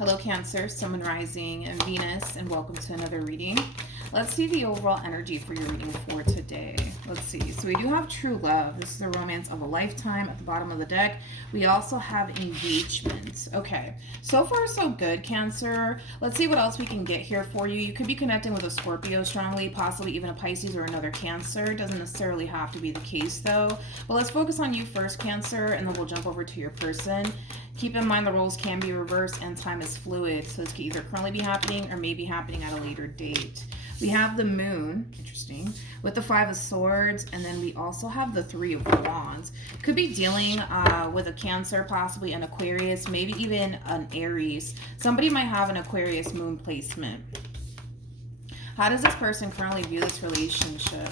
Hello Cancer, Sun, Rising, and Venus, and welcome to another reading. Let's see the overall energy for your reading for today. Let's see. So we do have true love. This is the romance of a lifetime at the bottom of the deck. We also have engagements. Okay, so far so good, Cancer. Let's see what else we can get here for you. You could be connecting with a Scorpio strongly, possibly even a Pisces or another Cancer. Doesn't necessarily have to be the case though. But let's focus on you first, Cancer, and then we'll jump over to your person. Keep in mind the roles can be reversed and time is fluid, so this could either currently be happening or may be happening at a later date. We have the moon, interesting, with the 5 of swords, and then we also have the 3 of wands. Could be dealing with a Cancer, possibly an Aquarius, maybe even an Aries. Somebody might have an Aquarius moon placement. How does this person currently view this relationship?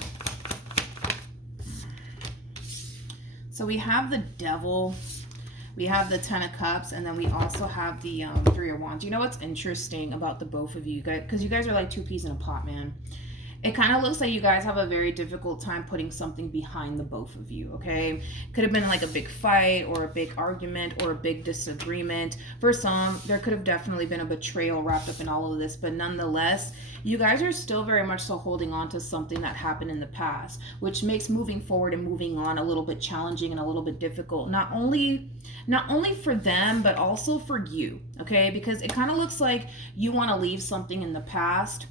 So we have the Devil. We have the 10 of Cups, and then we also have the 3 of Wands. You know what's interesting about the both of you guys? Because you guys are like two peas in a pot, man. It kind of looks like you guys have a very difficult time putting something behind the both of you, okay? Could have been like a big fight or a big argument or a big disagreement. For some, there could have definitely been a betrayal wrapped up in all of this, but nonetheless, you guys are still very much so holding on to something that happened in the past, which makes moving forward and moving on a little bit challenging and a little bit difficult. Not only for them, but also for you, okay? Because it kind of looks like you want to leave something in the past,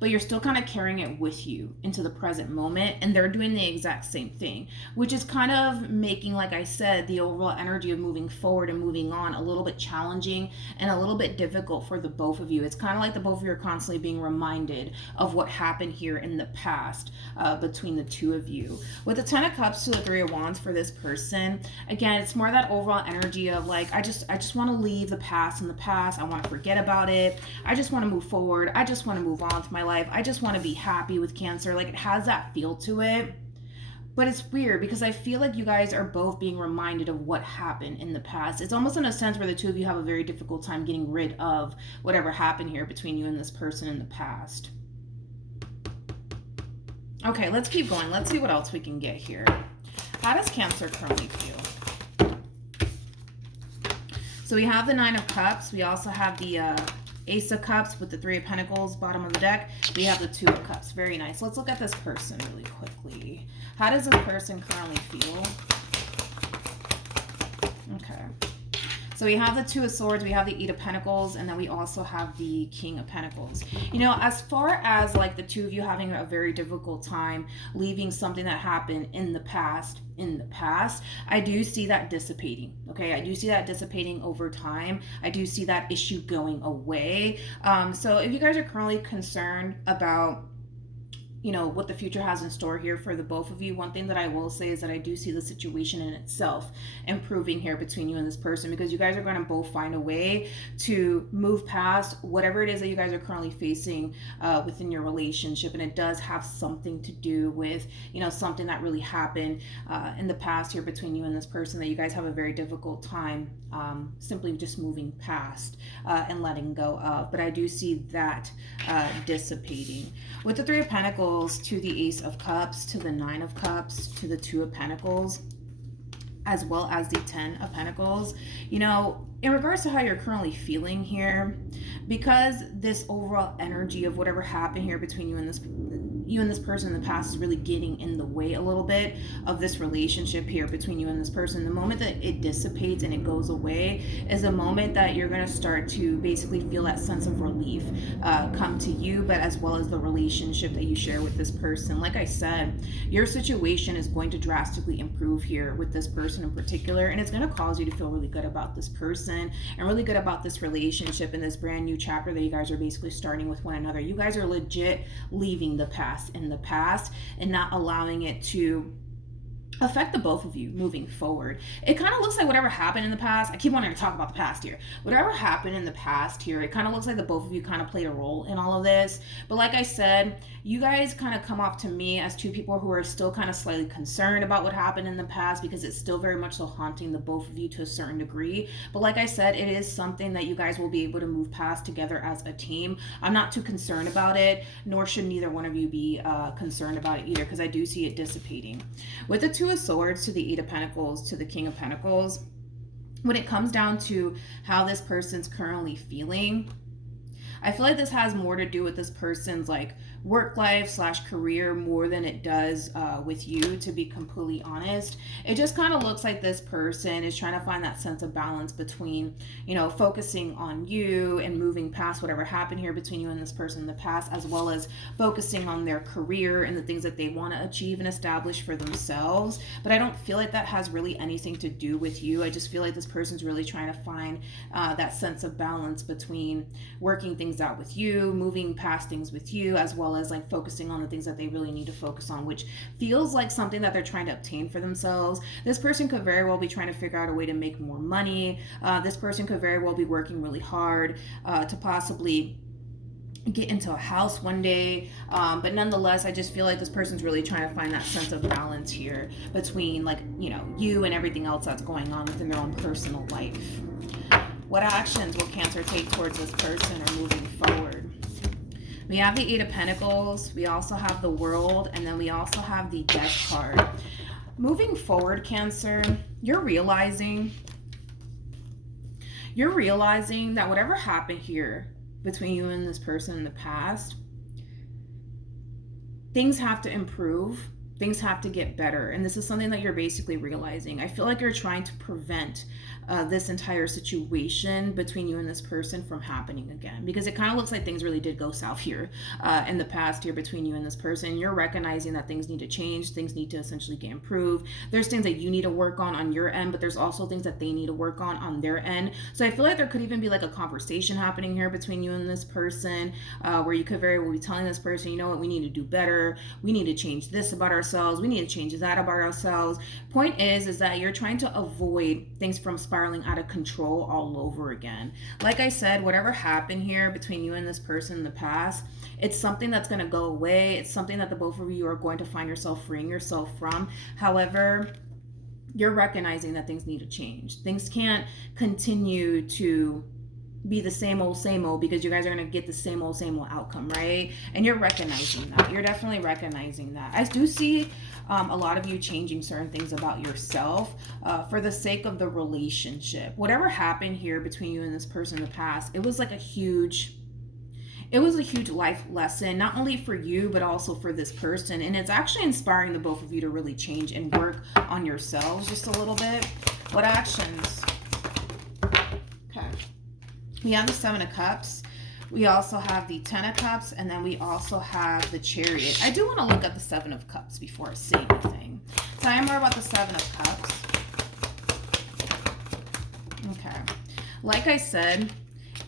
but you're still kind of carrying it with you into the present moment, and they're doing the exact same thing, which is kind of making, like I said, the overall energy of moving forward and moving on a little bit challenging and a little bit difficult for the both of you. It's kind of like the both of you are constantly being reminded of what happened here in the past between the two of you. With the 10 of Cups to the 3 of Wands for this person, again, it's more that overall energy of like, I just want to leave the past in the past. I want to forget about it. I just want to move forward. I just want to move on with my life. I just want to be happy with Cancer. Like, it has that feel to it. But it's weird because I feel like you guys are both being reminded of what happened in the past. It's almost in a sense where the two of you have a very difficult time getting rid of whatever happened here between you and this person in the past. Okay, let's keep going. Let's see what else we can get here. How does Cancer currently feel? So we have the 9 of Cups. We also have the Ace of Cups with the 3 of Pentacles, bottom of the deck. We have the 2 of Cups. Very nice. Let's look at this person really quickly. How does this person currently feel? Okay. So we have the 2 of Swords, we have the 8 of Pentacles, and then we also have the King of Pentacles. You know, as far as like the two of you having a very difficult time leaving something that happened in the past, I do see that dissipating, okay? I do see that dissipating over time. I do see that issue going away. So if you guys are currently concerned about, you know, what the future has in store here for the both of you, one thing that I will say is that I do see the situation in itself improving here between you and this person, because you guys are going to both find a way to move past whatever it is that you guys are currently facing within your relationship. And it does have something to do with, you know, something that really happened in the past here between you and this person that you guys have a very difficult time simply just moving past and letting go of. But I do see that dissipating. With the 3 of Pentacles to the Ace of Cups, to the 9 of Cups, to the 2 of Pentacles, as well as the 10 of Pentacles, you know, in regards to how you're currently feeling here, because this overall energy of whatever happened here between you and this person in the past is really getting in the way a little bit of this relationship here between you and this person. The moment that it dissipates and it goes away is a moment that you're going to start to basically feel that sense of relief come to you, but as well as the relationship that you share with this person. Like I said, your situation is going to drastically improve here with this person in particular, and it's going to cause you to feel really good about this person and really good about this relationship and this brand new chapter that you guys are basically starting with one another. You guys are legit leaving the past in the past and not allowing it to affect the both of you moving forward. It kind of looks like whatever happened in the past, I keep wanting to talk about the past here. Whatever happened in the past here, it kind of looks like the both of you kind of played a role in all of this. But like I said, you guys kind of come off to me as two people who are still kind of slightly concerned about what happened in the past, because it's still very much so haunting the both of you to a certain degree. But like I said, it is something that you guys will be able to move past together as a team. I'm not too concerned about it, nor should neither one of you be concerned about it either, because I do see it dissipating. With the 2 of Swords to the 8 of Pentacles to the King of Pentacles, when it comes down to how this person's currently feeling, I feel like this has more to do with this person's like work life / career more than it does with you, to be completely honest. It just kind of looks like this person is trying to find that sense of balance between, you know, focusing on you and moving past whatever happened here between you and this person in the past, as well as focusing on their career and the things that they want to achieve and establish for themselves. But I don't feel like that has really anything to do with you. I just feel like this person's really trying to find that sense of balance between working things out with you, moving past things with you, as well as like focusing on the things that they really need to focus on, which feels like something that they're trying to obtain for themselves. This person could very well be trying to figure out a way to make more money. This person could very well be working really hard to possibly get into a house one day, but nonetheless, I just feel like this person's really trying to find that sense of balance here between, like, you know, you and everything else that's going on within their own personal life. What actions will Cancer take towards this person or moving forward? We have the Eight of Pentacles, we also have the World, and then we also have the Death card. Moving forward, Cancer, you're realizing that whatever happened here between you and this person in the past, things have to improve. Things have to get better. And this is something that you're basically realizing. I feel like you're trying to prevent this entire situation between you and this person from happening again, because it kind of looks like things really did go south here in the past here between you and this person. You're recognizing that things need to change, things need to essentially get improved. There's things that you need to work on your end, but there's also things that they need to work on their end. So I feel like there could even be like a conversation happening here between you and this person, where you could very well be telling this person, you know what, we need to do better, we need to change this about ourselves, we need to change that about ourselves. Point is that you're trying to avoid things from spiraling out of control all over again. Like I said, whatever happened here between you and this person in the past, it's something that's going to go away. It's something that the both of you are going to find yourself freeing yourself from. However, you're recognizing that things need to change. Things can't continue to be the same old, because you guys are going to get the same old outcome, right? And you're recognizing that. You're definitely recognizing that. I do see a lot of you changing certain things about yourself for the sake of the relationship. Whatever happened here between you and this person in the past, it was like a huge life lesson, not only for you, but also for this person. And it's actually inspiring the both of you to really change and work on yourselves just a little bit. What actions? Okay. We have the Seven of Cups. We also have the Ten of Cups, and then we also have the Chariot. I do want to look at the Seven of Cups before I say anything. Tell me more about the Seven of Cups. Okay. Like I said,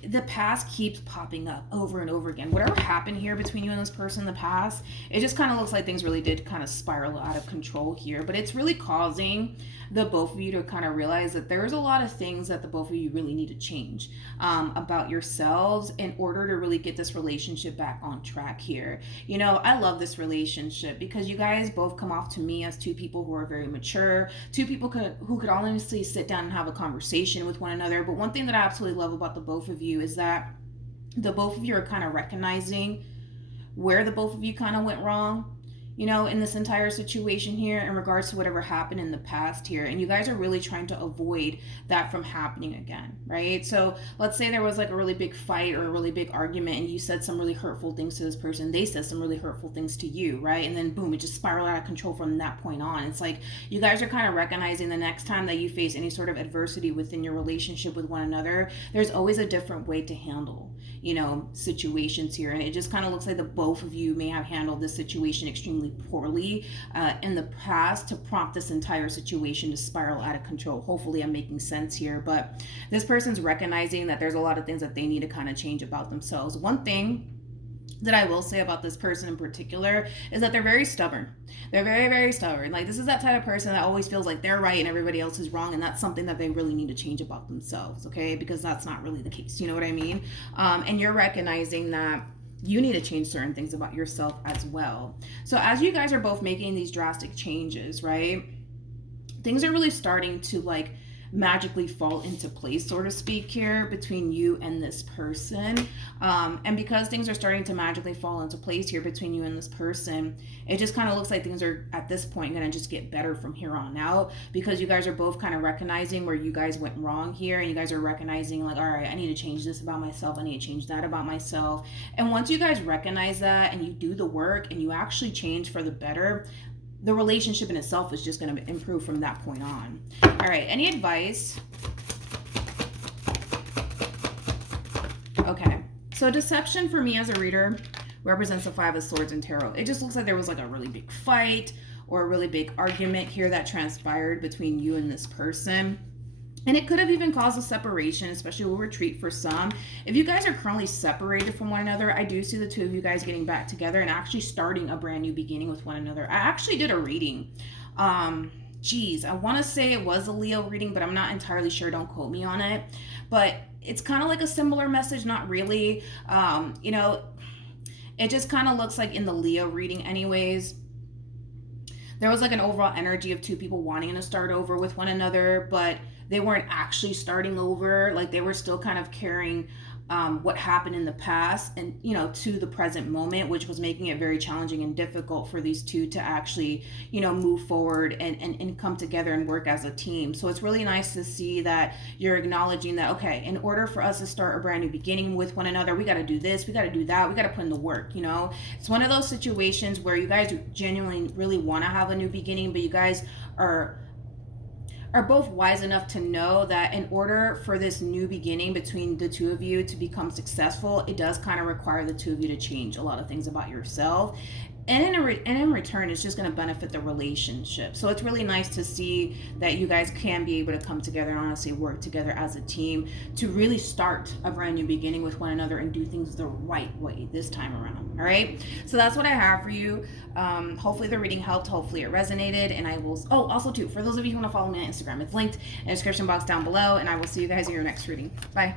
the past keeps popping up over and over again. Whatever happened here between you and this person in the past, it just kind of looks like things really did kind of spiral out of control here. But it's really causing the both of you to kind of realize that there's a lot of things that the both of you really need to change about yourselves in order to really get this relationship back on track here. You know, I love this relationship because you guys both come off to me as two people who are very mature, two people who could honestly sit down and have a conversation with one another. But one thing that I absolutely love about the both of you is that the both of you are kind of recognizing where the both of you kind of went wrong, you know, in this entire situation here in regards to whatever happened in the past here. And you guys are really trying to avoid that from happening again, right? So let's say there was like a really big fight or a really big argument and you said some really hurtful things to this person. They said some really hurtful things to you, right? And then boom, it just spiraled out of control from that point on. It's like you guys are kind of recognizing the next time that you face any sort of adversity within your relationship with one another, there's always a different way to handle, you know, situations here. And it just kind of looks like the both of you may have handled this situation extremely poorly in the past to prompt this entire situation to spiral out of control. Hopefully I'm making sense here, but this person's recognizing that there's a lot of things that they need to kind of change about themselves. One thing that I will say about this person in particular is that they're very stubborn. They're very, very stubborn. Like, this is that type of person that always feels like they're right and everybody else is wrong, and that's something that they really need to change about themselves, okay? Because that's not really the case, you know what I mean? And you're recognizing that you need to change certain things about yourself as well. So as you guys are both making these drastic changes, right, things are really starting to like magically fall into place, so to speak, here between you and this person. And because things are starting to magically fall into place here between you and this person, it just kind of looks like things are at this point going to just get better from here on out, because you guys are both kind of recognizing where you guys went wrong here, and you guys are recognizing like, all right, I need to change this about myself, I need to change that about myself. And once you guys recognize that and you do the work and you actually change for the better, the relationship in itself is just going to improve from that point on. All right, any advice? Okay, so deception for me as a reader represents the Five of Swords in tarot. It just looks like there was like a really big fight or a really big argument here that transpired between you and this person. And it could have even caused a separation, especially a retreat for some. If you guys are currently separated from one another, I do see the two of you guys getting back together and actually starting a brand new beginning with one another. I actually did a reading. I want to say it was a Leo reading, but I'm not entirely sure. Don't quote me on it. But it's kind of like a similar message, not really. It just kind of looks like in the Leo reading anyways, there was like an overall energy of two people wanting to start over with one another, but they weren't actually starting over. Like they were still kind of carrying what happened in the past and, to the present moment, which was making it very challenging and difficult for these two to actually, move forward and come together and work as a team. So it's really nice to see that you're acknowledging that, okay, in order for us to start a brand new beginning with one another, we got to do this, we got to do that, we got to put in the work. It's one of those situations where you guys genuinely really want to have a new beginning, but you guys are both wise enough to know that in order for this new beginning between the two of you to become successful, it does kind of require the two of you to change a lot of things about yourself. And in return, it's just going to benefit the relationship. So it's really nice to see that you guys can be able to come together and honestly work together as a team to really start a brand new beginning with one another and do things the right way this time around. All right. So that's what I have for you. Hopefully the reading helped. Hopefully it resonated. And I will. Oh, also too, for those of you who want to follow me on Instagram, it's linked in the description box down below. And I will see you guys in your next reading. Bye.